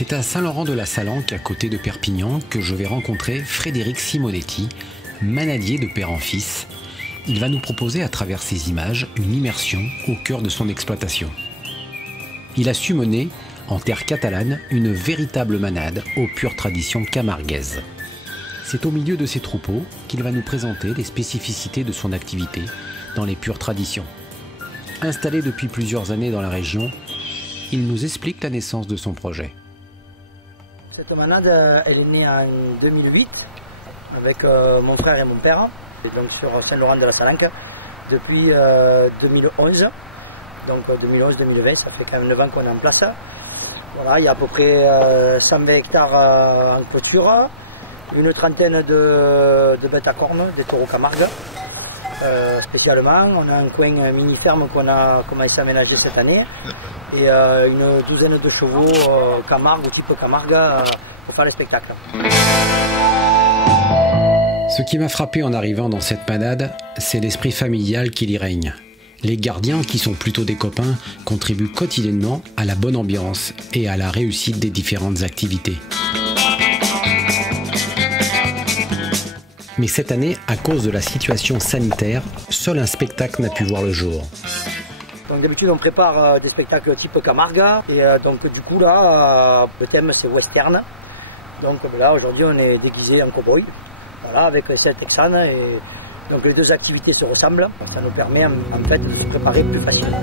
C'est à Saint-Laurent-de-la-Salanque, à côté de Perpignan, que je vais rencontrer Frédéric Simonetti, manadier de père en fils. Il va nous proposer à travers ces images une immersion au cœur de son exploitation. Il a su mener, en terre catalane, une véritable manade aux pures traditions camarguaises. C'est au milieu de ces troupeaux qu'il va nous présenter les spécificités de son activité dans les pures traditions. Installé depuis plusieurs années dans la région, il nous explique la naissance de son projet. Cette manade, elle est née en 2008 avec mon frère et mon père, et donc sur Saint-Laurent-de-la-Salanque, depuis 2011. Donc 2011-2020, ça fait quand même 9 ans qu'on est en place. Voilà, il y a à peu près 120 hectares en clôture, une trentaine de bêtes à cornes, des taureaux Camargue. Spécialement, on a un coin mini-ferme qu'on a commencé à aménager cette année et une douzaine de chevaux Camargue ou type Camargue pour faire les spectacles. Ce qui m'a frappé en arrivant dans cette manade, c'est l'esprit familial qui y règne. Les gardiens, qui sont plutôt des copains, contribuent quotidiennement à la bonne ambiance et à la réussite des différentes activités. Mais cette année, à cause de la situation sanitaire, seul un spectacle n'a pu voir le jour. D'habitude on prépare des spectacles type Camargue et donc du coup là le thème c'est western. Donc là aujourd'hui on est déguisé en cow-boy, voilà, avec les 7 Texans et donc les deux activités se ressemblent. Ça nous permet en fait de se préparer plus facilement.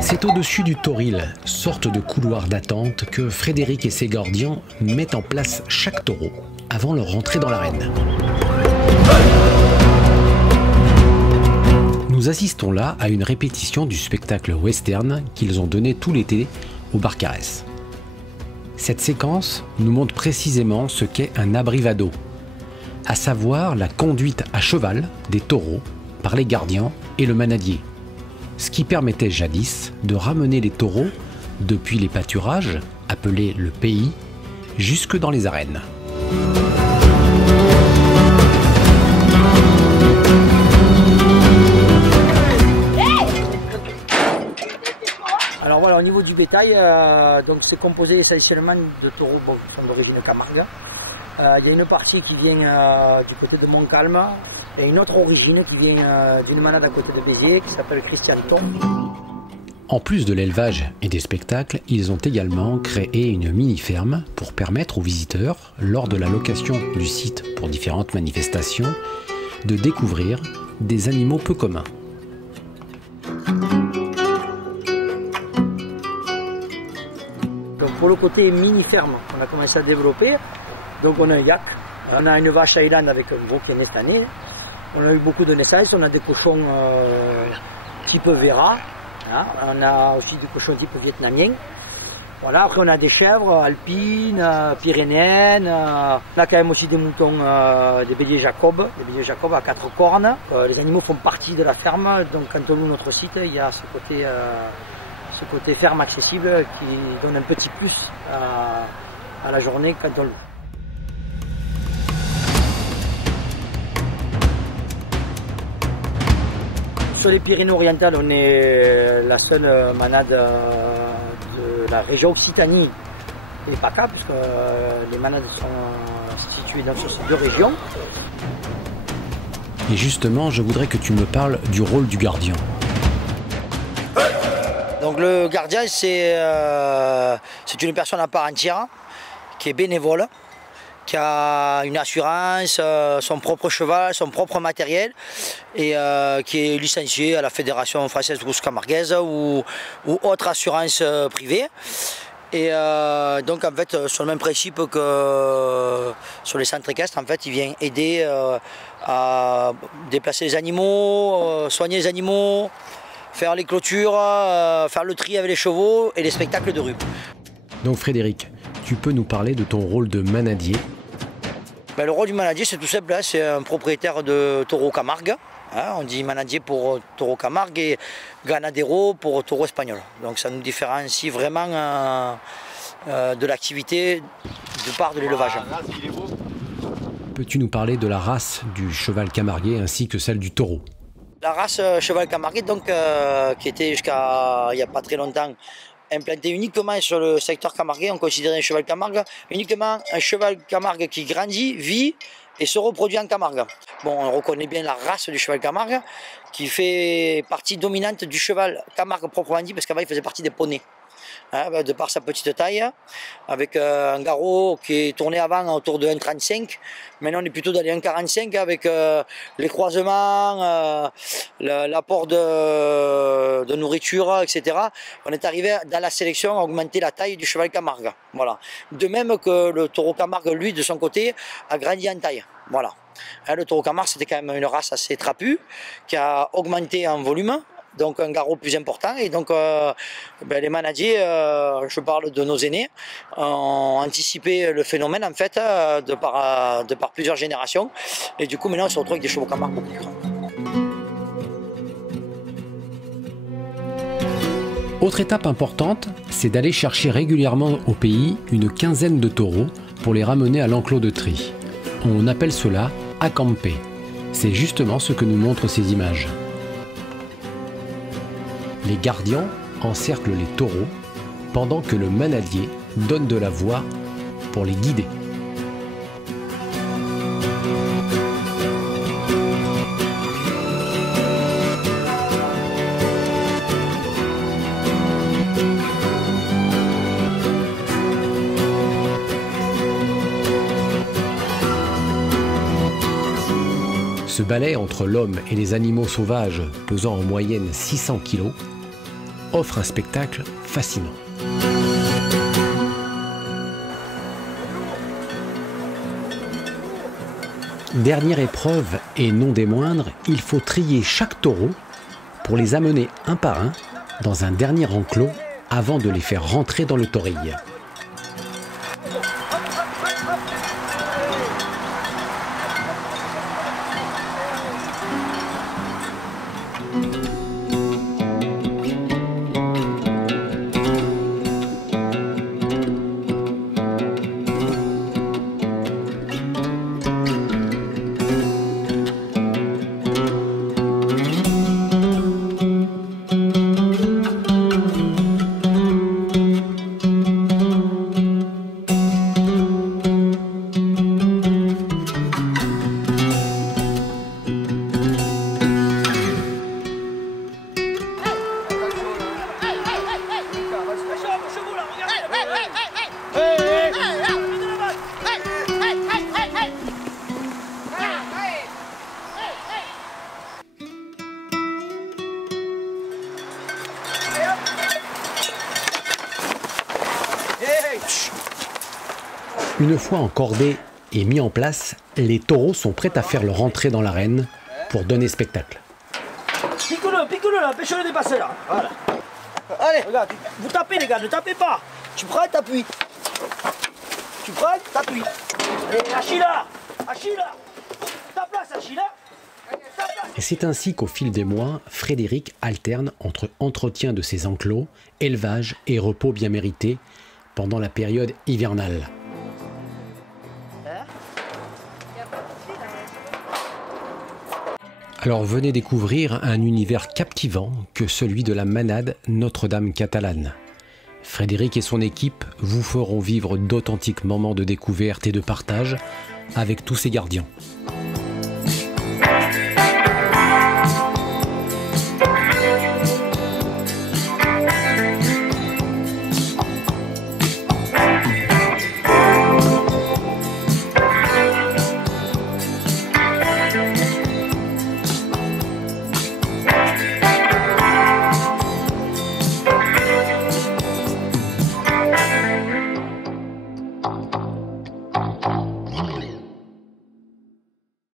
C'est au-dessus du toril, sorte de couloir d'attente, que Frédéric et ses gardiens mettent en place chaque taureau avant leur rentrée dans l'arène. Nous assistons là à une répétition du spectacle western qu'ils ont donné tout l'été au Barcarès. Cette séquence nous montre précisément ce qu'est un abrivado, à savoir la conduite à cheval des taureaux par les gardiens et le manadier, ce qui permettait jadis de ramener les taureaux depuis les pâturages, appelés le pays, jusque dans les arènes. Alors voilà, au niveau du bétail, donc c'est composé essentiellement de taureaux qui sont d'origine Camargue. Il y a une partie qui vient du côté de Montcalm et une autre origine qui vient d'une manade à côté de Béziers qui s'appelle Christianton. En plus de l'élevage et des spectacles, ils ont également créé une mini-ferme pour permettre aux visiteurs, lors de la location du site pour différentes manifestations, de découvrir des animaux peu communs. Donc pour le côté mini-ferme, on a commencé à développer. Donc on a un yak, on a une vache Highland avec un gros qui est né cette année. On a eu beaucoup de naissances, on a des cochons type Vera. Hein. On a aussi des cochons type vietnamien. Voilà, après on a des chèvres alpines, pyrénéennes. On a quand même aussi des moutons, des béliers Jacob à 4 cornes. Les animaux font partie de la ferme, donc quand on loue notre site, il y a ce côté ferme accessible qui donne un petit plus à la journée quand on loue. Sur les Pyrénées-Orientales, on est la seule manade de la région Occitanie et PACA, puisque les manades sont situées dans ces deux régions. Et justement, je voudrais que tu me parles du rôle du gardien. Donc le gardien, c'est une personne à part entière, qui est bénévole, qui a une assurance, son propre cheval, son propre matériel et qui est licencié à la Fédération française de course camarguaise ou autre assurance privée. Et donc en fait sur le même principe que sur les centres équestres, en fait il vient aider à déplacer les animaux, soigner les animaux, faire les clôtures, faire le tri avec les chevaux et les spectacles de rue. Donc Frédéric, tu peux nous parler de ton rôle de manadier? Le rôle du manadier, c'est tout simple, c'est un propriétaire de taureau Camargue. On dit manadier pour taureau Camargue et ganadero pour taureau espagnol. Donc ça nous différencie vraiment de l'activité de part de l'élevage. Peux-tu nous parler de la race du cheval camarguais ainsi que celle du taureau? La race cheval camarguais, donc, qui était jusqu'à il n'y a pas très longtemps implanté uniquement sur le secteur camarguais. On considère un cheval Camargue uniquement un cheval Camargue qui grandit, vit et se reproduit en Camargue. Bon, on reconnaît bien la race du cheval Camargue qui fait partie dominante du cheval Camargue proprement dit, parce qu'avant il faisait partie des poneys. De par sa petite taille, avec un garrot qui est tourné avant autour de 1,35. Maintenant on est plutôt dans les 1,45 avec les croisements, l'apport de nourriture, etc. On est arrivé dans la sélection à augmenter la taille du cheval Camargue. Voilà. De même que le taureau Camargue, lui, de son côté, a grandi en taille. Voilà. Le taureau Camargue, c'était quand même une race assez trapue, qui a augmenté en volume. Donc un garrot plus important et donc les manadiers, je parle de nos aînés, ont anticipé le phénomène en fait de par plusieurs générations et du coup maintenant on se retrouve avec des chevaux Camargue beaucoup plus grands. Autre étape importante, c'est d'aller chercher régulièrement au pays une quinzaine de taureaux pour les ramener à l'enclos de tri. On appelle cela accamper. C'est justement ce que nous montrent ces images. Les gardiens encerclent les taureaux pendant que le manadier donne de la voix pour les guider. Ce balai entre l'homme et les animaux sauvages, pesant en moyenne 600 kg, offre un spectacle fascinant. Dernière épreuve, et non des moindres, il faut trier chaque taureau pour les amener un par un dans un dernier enclos avant de les faire rentrer dans le toril. Une fois encordés et mis en place, les taureaux sont prêts à faire leur entrée dans l'arène pour donner spectacle. Pique-le là, empêche-le de dépasser là. Voilà. Allez, regarde, vous tapez les gars, ne tapez pas. Tu prends, t'appuies. Tu prends, t'appuies. Allez, Achilla, ta place Achilla. Et c'est ainsi qu'au fil des mois, Frédéric alterne entre entretien de ses enclos, élevage et repos bien mérité pendant la période hivernale. Alors venez découvrir un univers captivant que celui de la manade Notre-Dame catalane. Frédéric et son équipe vous feront vivre d'authentiques moments de découverte et de partage avec tous ses gardiens.